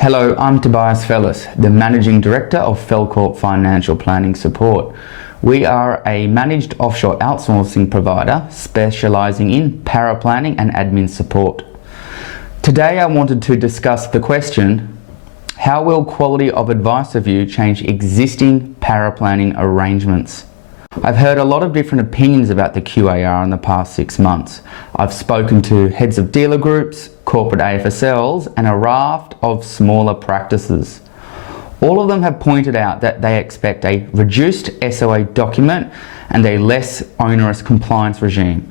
Hello, I'm Tobias Fellis, the Managing Director of Felcorp Financial Planning Support. We are a managed offshore outsourcing provider specialising in paraplanning and admin support. Today I wanted to discuss the question, how will quality of advice review change existing paraplanning arrangements? I've heard a lot of different opinions about the QAR in the past 6 months. I've spoken to heads of dealer groups, corporate AFSLs, and a raft of smaller practices. All of them have pointed out that they expect a reduced SOA document and a less onerous compliance regime.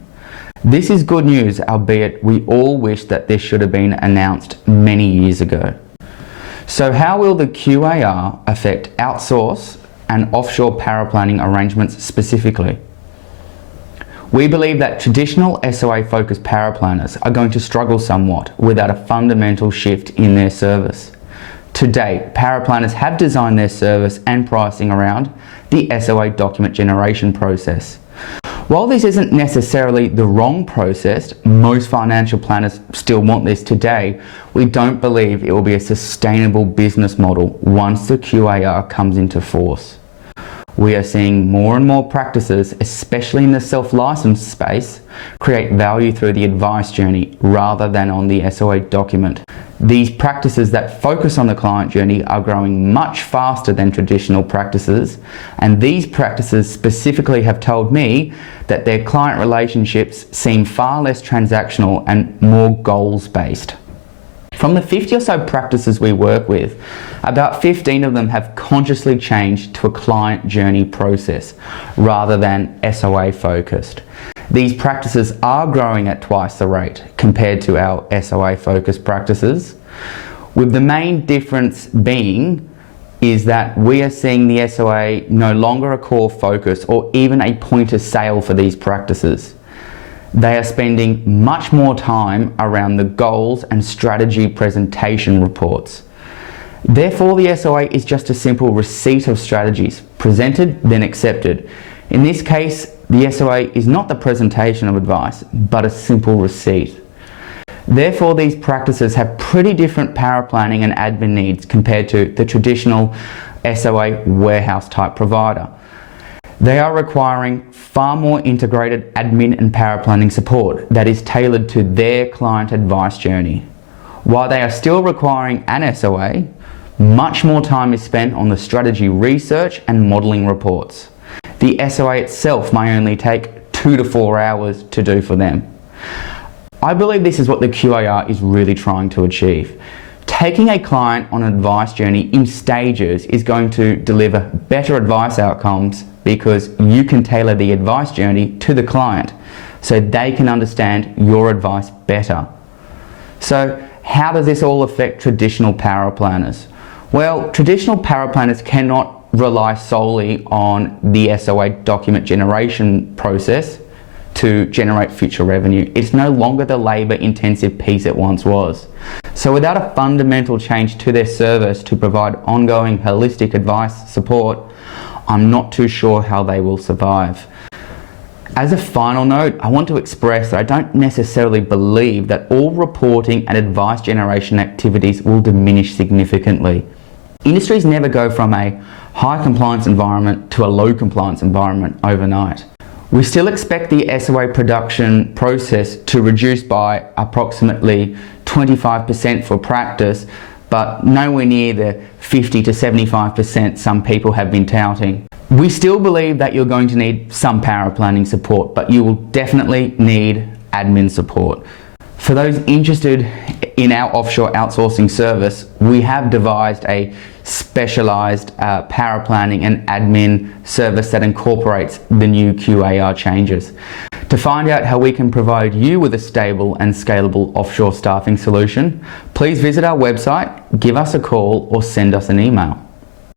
This is good news, albeit we all wish that this should have been announced many years ago. So how will the QAR affect outsource and offshore paraplanning arrangements specifically? We believe that traditional SOA-focused paraplanners are going to struggle somewhat without a fundamental shift in their service. To date, paraplanners have designed their service and pricing around the SOA document generation process. While this isn't necessarily the wrong process, most financial planners still want this today, we don't believe it will be a sustainable business model once the QAR comes into force. We are seeing more and more practices, especially in the self-licensed space, create value through the advice journey rather than on the SOA document. These practices that focus on the client journey are growing much faster than traditional practices, and these practices specifically have told me that their client relationships seem far less transactional and more goals-based. From the 50 or so practices we work with, about 15 of them have consciously changed to a client journey process rather than SOA focused. These practices are growing at twice the rate compared to our SOA focused practices, with the main difference being is that we are seeing the SOA no longer a core focus or even a point of sale for these practices. They are spending much more time around the goals and strategy presentation reports. Therefore, the SOA is just a simple receipt of strategies, presented then accepted. In this case, the SOA is not the presentation of advice, but a simple receipt. Therefore, these practices have pretty different paraplanning and admin needs compared to the traditional SOA warehouse type provider. They are requiring far more integrated admin and paraplanning support that is tailored to their client advice journey. While they are still requiring an SOA, much more time is spent on the strategy research and modelling reports. The SOA itself may only take 2 to 4 hours to do for them. I believe this is what the QAR is really trying to achieve. Taking a client on an advice journey in stages is going to deliver better advice outcomes because you can tailor the advice journey to the client so they can understand your advice better. So how does this all affect traditional paraplanners? Well, traditional paraplanners cannot rely solely on the SOA document generation process to generate future revenue. It's no longer the labour intensive piece it once was. So without a fundamental change to their service to provide ongoing holistic advice support, I'm not too sure how they will survive. As a final note, I want to express that I don't necessarily believe that all reporting and advice generation activities will diminish significantly. Industries never go from a high compliance environment to a low compliance environment overnight. We still expect the SOA production process to reduce by approximately 25% for practice, but nowhere near the 50 to 75% some people have been touting. We still believe that you're going to need some paraplanning support, but you will definitely need admin support. For those interested in our offshore outsourcing service, we have devised a specialised paraplanning and admin service that incorporates the new QAR changes. To find out how we can provide you with a stable and scalable offshore staffing solution, please visit our website, give us a call or send us an email.